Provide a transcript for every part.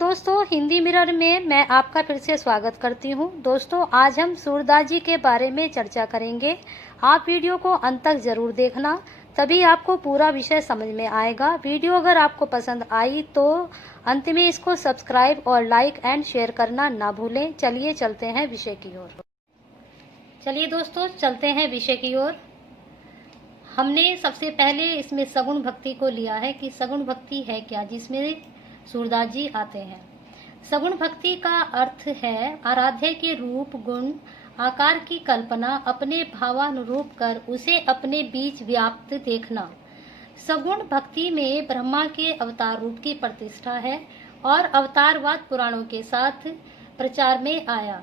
दोस्तों, हिंदी मिरर में मैं आपका फिर से स्वागत करती हूं। दोस्तों, आज हम सूरदास जी के बारे में चर्चा करेंगे। आप वीडियो को अंत तक ज़रूर देखना, तभी आपको पूरा विषय समझ में आएगा। वीडियो अगर आपको पसंद आई तो अंत में इसको सब्सक्राइब और लाइक एंड शेयर करना ना भूलें। चलिए चलते हैं विषय की ओर। चलिए दोस्तों, चलते हैं विषय की ओर। हमने सबसे पहले इसमें सगुण भक्ति को लिया है कि सगुण भक्ति है क्या, जिसमें सूरदास जी आते हैं। सगुण भक्ति का अर्थ है आराध्य के रूप, गुण, आकार की कल्पना अपने भावानुरूप कर उसे अपने बीच व्याप्त देखना। सगुण भक्ति में ब्रह्मा के अवतार रूप की प्रतिष्ठा है और अवतारवाद पुराणों के साथ प्रचार में आया।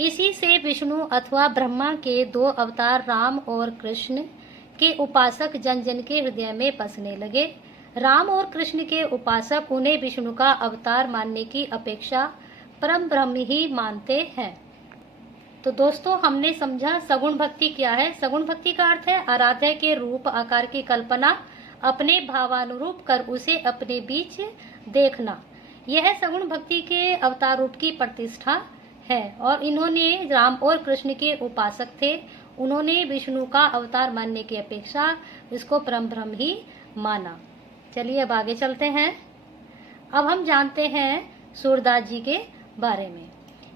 इसी से विष्णु अथवा ब्रह्मा के दो अवतार राम और कृष्ण के उपासक जन जन के हृदय में बसने लगे। राम और कृष्ण के उपासक उन्हें विष्णु का अवतार मानने की अपेक्षा परम ब्रह्म ही मानते हैं। तो दोस्तों, हमने समझा सगुण भक्ति क्या है। सगुण भक्ति का अर्थ है आराध्य के रूप, आकार की कल्पना अपने भावानुरूप कर उसे अपने बीच देखना। यह सगुण भक्ति के अवतार रूप की प्रतिष्ठा है और इन्होंने राम और कृष्ण के उपासक थे। उन्होंने विष्णु का अवतार मानने की अपेक्षा इसको परम ब्रह्म ही माना। चलिए अब आगे चलते हैं। अब हम जानते हैं सूरदास जी के बारे में।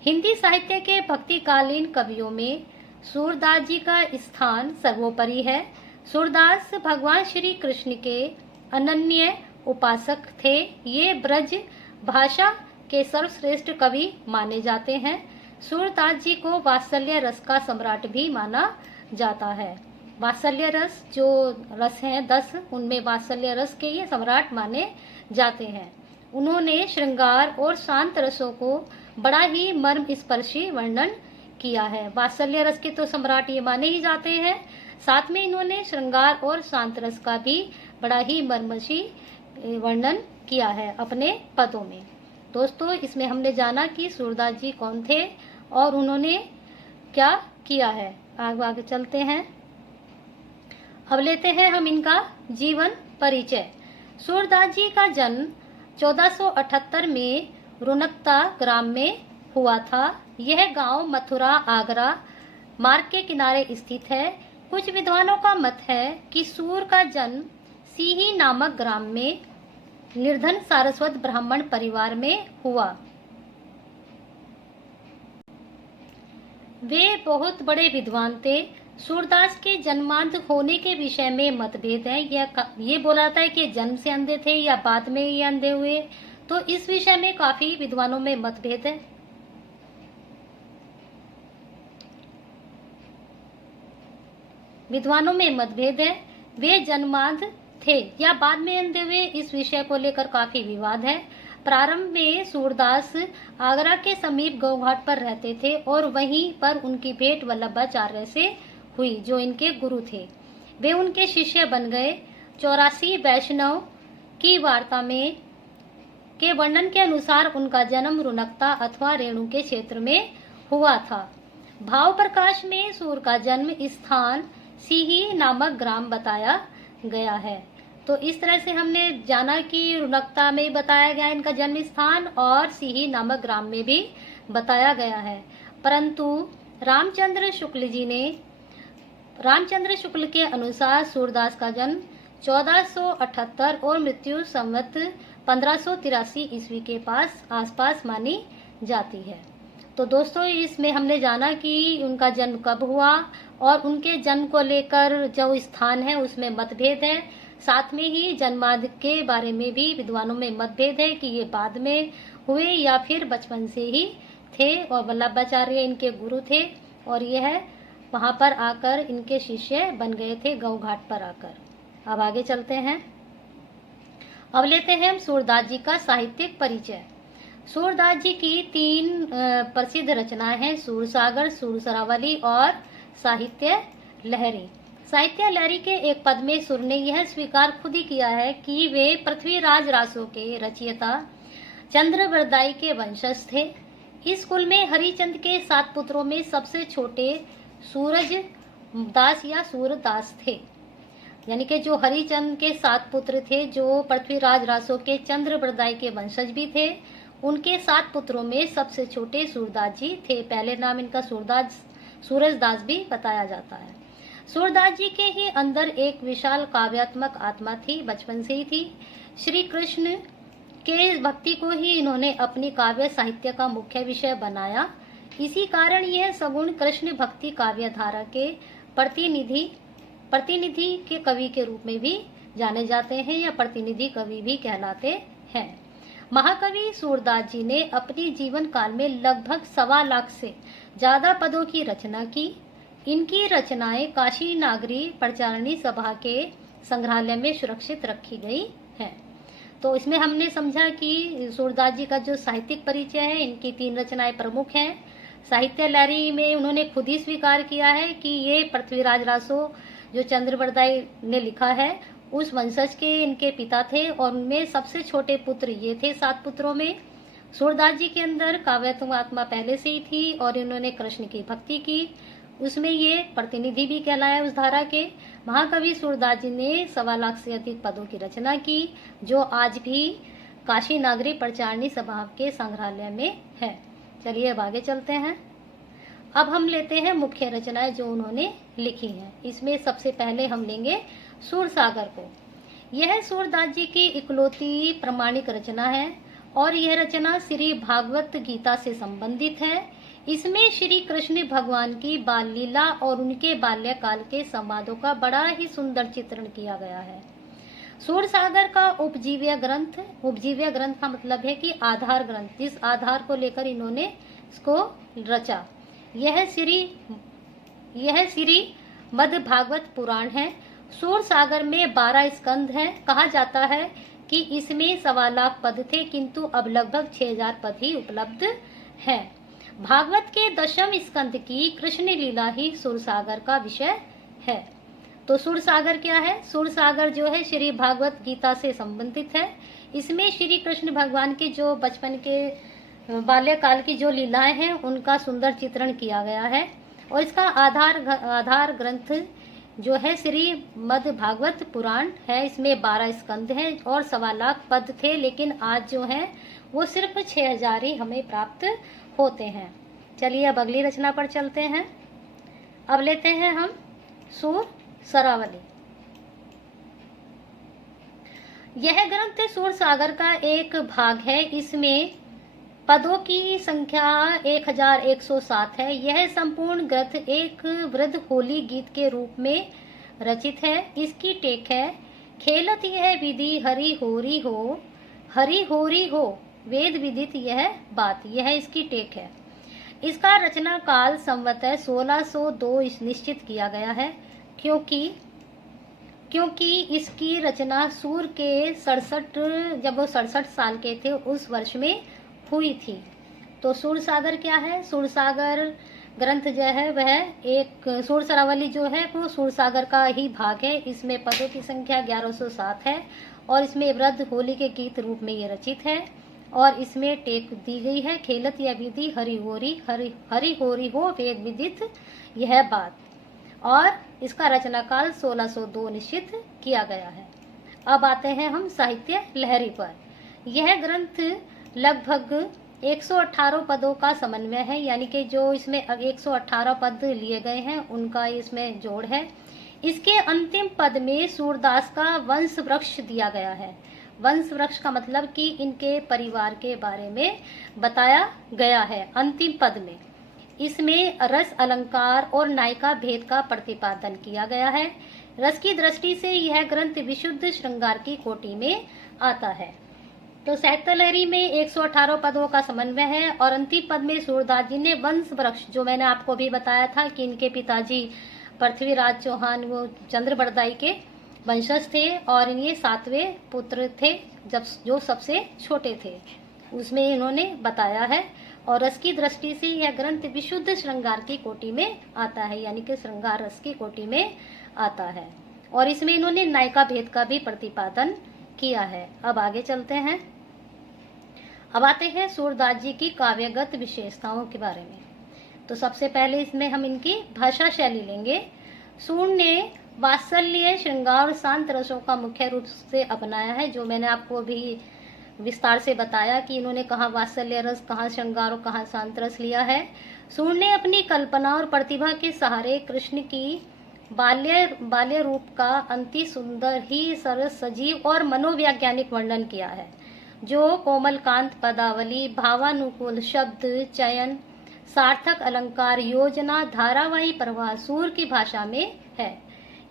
हिंदी साहित्य के भक्तिकालीन कवियों में सूरदास जी का स्थान सर्वोपरि है। सूरदास भगवान श्री कृष्ण के अनन्य उपासक थे। ये ब्रज भाषा के सर्वश्रेष्ठ कवि माने जाते हैं। सूरदास जी को वात्सल्य रस का सम्राट भी माना जाता है। वात्सल्य रस जो रस हैं 10, उनमें वात्सल्य रस के ये सम्राट माने जाते हैं। उन्होंने श्रृंगार और शांत रसों को बड़ा ही मर्म स्पर्शी वर्णन किया है। वात्सल्य रस के तो सम्राट ये माने ही जाते हैं, साथ में इन्होंने श्रृंगार और शांत रस का भी बड़ा ही मर्मशी वर्णन किया है अपने पदों में। दोस्तों, इसमें हमने जाना कि सूरदास जी कौन थे और उन्होंने क्या किया है। आगे चलते हैं। अब लेते हैं हम इनका जीवन परिचय। सूरदास जी का जन्म 1478 में रुनकता ग्राम में हुआ था। यह गांव मथुरा आगरा मार्ग के किनारे स्थित है। कुछ विद्वानों का मत है कि सूर का जन्म सीही नामक ग्राम में निर्धन सारस्वत ब्राह्मण परिवार में हुआ। वे बहुत बड़े विद्वान थे। सूरदास के जन्मांध होने के विषय में मतभेद है। ये बोला जाता है कि जन्म से अंधे थे या बाद में ये अंधे हुए, तो इस विषय में काफी विद्वानों में मतभेद है। वे जन्मांध थे या बाद में अंधे हुए, इस विषय को लेकर काफी विवाद है। प्रारंभ में सूरदास आगरा के समीप गौघाट पर रहते थे और वहीं पर उनकी भेंट वल्लभाचार्य से हुई, जो इनके गुरु थे। वे उनके शिष्य बन गए। 84 वैष्णव की वार्ता में के वर्णन के अनुसार उनका जन्म रुनकता अथवा रेणु के क्षेत्र में हुआ था। भाव प्रकाश में सूर का जन्म स्थान सीही नामक ग्राम बताया गया है। तो इस तरह से हमने जाना कि रुनकता में बताया गया इनका जन्म स्थान और सीही नामक ग्राम में भी बताया गया है। परंतु रामचंद्र शुक्ल के अनुसार सूरदास का जन्म 1478 और मृत्यु संवत 1583 ईस्वी के आसपास मानी जाती है। तो दोस्तों, इसमें हमने जाना कि उनका जन्म कब हुआ और उनके जन्म को लेकर जो स्थान है उसमें मतभेद है। साथ में ही जन्मांध के बारे में भी विद्वानों में मतभेद है कि ये बाद में हुए या फिर बचपन से ही थे और वल्लभाचार्य इनके गुरु थे और यह वहां पर आकर इनके शिष्य बन गए थे गौघाट पर आकर। अब आगे चलते हैं। अब लेते हैं हम सूरदास जी का साहित्यिक परिचय। सूरदास जी की 3 प्रसिद्ध रचनाएं हैं, सूरसागर, सूरसरावली और साहित्य लहरी। साहित्य लहरी के एक पद में सूर ने यह स्वीकार खुद ही किया है कि वे पृथ्वीराज रासों के रचयिता चंद्रवरदाई के वंशज थे। इस कुल में हरिचंद के 7 पुत्रों में सबसे छोटे सूरज दास या सूरदास थे। यानी कि जो हरिचंद के 7 पुत्र थे, जो पृथ्वीराज रासों के चंद्रवरदाई के वंशज भी थे, उनके 7 पुत्रों में सबसे छोटे सूरदास जी थे। पहले नाम इनका सूरजदास भी बताया जाता है। सूरदास जी के ही अंदर एक विशाल काव्यात्मक आत्मा थी, बचपन से ही थी। श्री कृष्ण के भक्ति को ही इन्होंने अपनी काव्य साहित्य का मुख्य विषय बनाया। इसी कारण यह सगुण कृष्ण भक्ति काव्य धारा के प्रतिनिधि के कवि के रूप में भी जाने जाते हैं या प्रतिनिधि कवि भी कहलाते हैं। महाकवि सूरदास जी ने अपनी जीवन काल में लगभग 1.25 लाख से ज्यादा पदों की रचना की। इनकी रचनाएं काशी नागरी प्रचारणी सभा के संग्रहालय में सुरक्षित रखी गई हैं। तो इसमें हमने समझा कि सूरदास जी का जो साहित्यिक परिचय है, इनकी 3 रचनाएं प्रमुख हैं। साहित्य लहरी में उन्होंने खुद ही स्वीकार किया है कि ये पृथ्वीराज रासो जो चंद्रबरदाई ने लिखा है उस वंशज के इनके पिता थे और उनमें सबसे छोटे पुत्र ये थे। 7 पुत्रों में सूरदास जी के अंदर काव्यात्मक आत्मा पहले से ही थी और इन्होंने कृष्ण की भक्ति की, उसमें ये प्रतिनिधि भी कहलाया उस धारा के। महाकवि सूरदास जी ने 1.25 लाख से अधिक पदों की रचना की, जो आज भी काशी नागरी प्रचारणी सभा के संग्रहालय में है। चलिए अब आगे चलते हैं। अब हम लेते हैं मुख्य रचनाएं जो उन्होंने लिखी हैं। इसमें सबसे पहले हम लेंगे सूरसागर को। यह सूरदास जी की इकलौती प्रमाणिक रचना है और यह रचना श्री भागवत गीता से संबंधित है। इसमें श्री कृष्ण भगवान की बाल लीला और उनके बाल्यकाल के संवादों का बड़ा ही सुंदर चित्रण किया गया है। सूरसागर का उपजीव्य ग्रंथ का मतलब है कि आधार ग्रंथ, जिस आधार को लेकर इन्होंने इसको रचा, यह श्री मद् भागवत पुराण है। सूरसागर में 12 स्कंद हैं। कहा जाता है कि इसमें 1.25 लाख पद थे, किंतु अब लगभग 6000 पद ही उपलब्ध हैं। भागवत के 10वें स्कंद की कृष्ण लीला ही सूरसागर का विषय है। तो सूरसागर क्या है? सूरसागर जो है श्री भागवत गीता से संबंधित है। इसमें श्री कृष्ण भगवान के जो बचपन के बाल्यकाल की जो लीलाएं हैं उनका सुंदर चित्रण किया गया है और इसका आधार ग्रंथ जो है श्री मद् भागवत पुराण है। इसमें 12 स्कंद हैं और 1.25 लाख पद थे, लेकिन आज जो है वो सिर्फ 6000 ही हमें प्राप्त होते हैं। चलिए अब अगली रचना पर चलते हैं। अब लेते हैं हम सूर सरावली। यह ग्रंथ सूरसागर का एक भाग है। इसमें पदों की संख्या 1107 है। यह संपूर्ण ग्रंथ एक वृद्ध होली गीत के रूप में रचित है। इसकी टेक है, खेलत यह विधि हरि होरी हो वेद विदित यह बात। यह इसकी टेक है। इसका रचना काल संवत 1602 निश्चित किया गया है, क्योंकि इसकी रचना सूर के 67 साल के थे उस वर्ष में हुई थी। तो सूरसागर क्या है? सूरसागर ग्रंथ जो है वह एक सूर सरावली जो है वो सूरसागर का ही भाग है। इसमें पदों की संख्या 1107 है और इसमें वृद्ध होली के गीत रूप में ये रचित है और इसमें टेक दी गई है, खेलत या विधि हरि होरी हो वेद विदित यह बात। और इसका रचना काल 1602 निश्चित किया गया है। अब आते हैं हम साहित्य लहरी पर। यह ग्रंथ लगभग 118 पदों का समन्वय है, यानी कि जो इसमें 118 पद लिए गए हैं उनका इसमें जोड़ है। इसके अंतिम पद में सूरदास का वंश वृक्ष दिया गया है। वंश वृक्ष का मतलब कि इनके परिवार के बारे में बताया गया है अंतिम पद में। इसमें रस अलंकार और नायिका भेद का प्रतिपादन किया गया है। रस की दृष्टि से यह ग्रंथ विशुद्ध श्रृंगार की कोटि में आता है। तो साहित्य लहरी में 118 पदों का समन्वय है और अंतिम पद में सूरदास जी ने वंश वृक्ष, जो मैंने आपको भी बताया था कि इनके पिताजी पृथ्वीराज चौहान वो चंद्रबरदाई के वंशज थे और इनके 7वें पुत्र थे जो सबसे छोटे थे, उसमें इन्होंने बताया है। और रस की दृष्टि से यह ग्रंथ विशुद्ध श्रृंगार की कोटि में आता है, यानी कि श्रृंगार रस की कोटि में आता है और इसमें इन्होंने नायिका भेद का भी प्रतिपादन किया है। अब आगे चलते हैं। अब आते हैं सूरदास जी की काव्यगत विशेषताओं के बारे में। तो सबसे पहले इसमें हम इनकी भाषा शैली लेंगे। सूर ने वात्सल्य, श्रृंगार और शांत रसों का मुख्य रूप से अपनाया है, जो मैंने आपको भी विस्तार से बताया कि इन्होंने कहाँ वात्सल्य रस, कहाँ श्रृंगार और कहाँ शांत रस लिया है। सूर ने अपनी कल्पना और प्रतिभा के सहारे कृष्ण की बाल्य रूप का अति सुंदर ही सरस, सजीव और मनोवैज्ञानिक वर्णन किया है, जो कोमलकांत पदावली, भावानुकूल शब्द चयन, सार्थक अलंकार, योजना, धारावाही प्रवाह सूर की भाषा में है।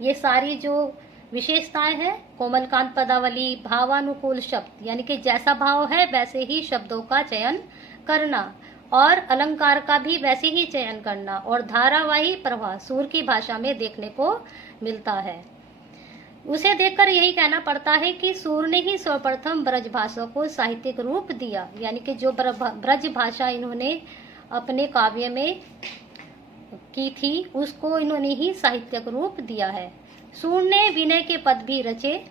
ये सारी जो विशेषताएं हैं, कोमलकांत पदावली, भावानुकूल शब्द यानी कि जैसा भाव है वैसे ही शब्दों का चयन करना, और अलंकार का भी वैसे ही चयन करना, और धारावाही प्रवाह सूर की भाषा में देखने को मिलता है। उसे देखकर यही कहना पड़ता है कि सूर ने ही सर्वप्रथम ब्रज भाषा को साहित्यिक रूप दिया, यानी कि जो ब्रज भाषा इन्होंने अपने काव्य में की थी उसको इन्होंने ही साहित्यिक रूप दिया है। सूर ने विनय के पद भी रचे,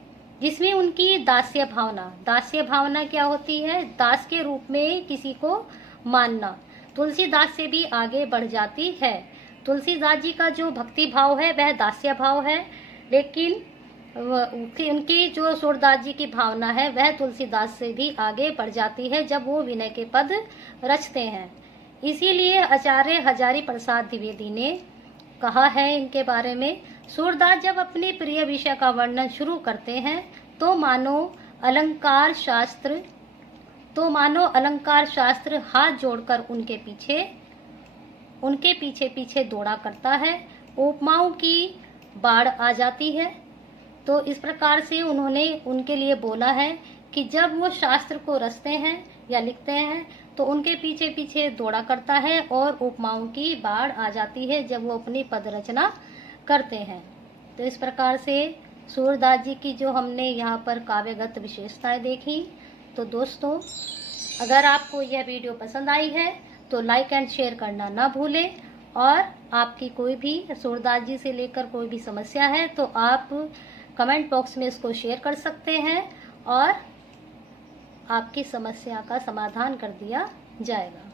जिसमें उनकी दास्य भावना क्या होती है? दास के रूप में किसी को मानना तुलसीदास से भी आगे बढ़ जाती है। तुलसीदास जी का जो भक्ति भाव है वह दास्य भाव है, लेकिन उनकी जो सूरदास जी की भावना है वह तुलसीदास से भी आगे बढ़ जाती है जब वो विनय के पद रचते हैं। इसीलिए आचार्य हजारी प्रसाद द्विवेदी ने कहा है इनके बारे में, सूरदास जब अपने प्रिय विषय का वर्णन शुरू करते हैं तो मानो अलंकार शास्त्र हाथ जोड़कर उनके पीछे दौड़ा करता है, उपमाओं की बाढ़ आ जाती है। तो इस प्रकार से उन्होंने उनके लिए बोला है कि जब वो शास्त्र को रचते हैं या लिखते हैं तो उनके पीछे दौड़ा करता है और उपमाओं की बाढ़ आ जाती है जब वो अपनी पद रचना करते हैं। तो इस प्रकार से सूरदास जी की जो हमने यहाँ पर काव्यगत विशेषताएं देखी। तो दोस्तों, अगर आपको यह वीडियो पसंद आई है तो लाइक एंड शेयर करना ना भूलें, और आपकी कोई भी सूरदास जी से लेकर कोई भी समस्या है तो आप कमेंट बॉक्स में इसको शेयर कर सकते हैं और आपकी समस्या का समाधान कर दिया जाएगा।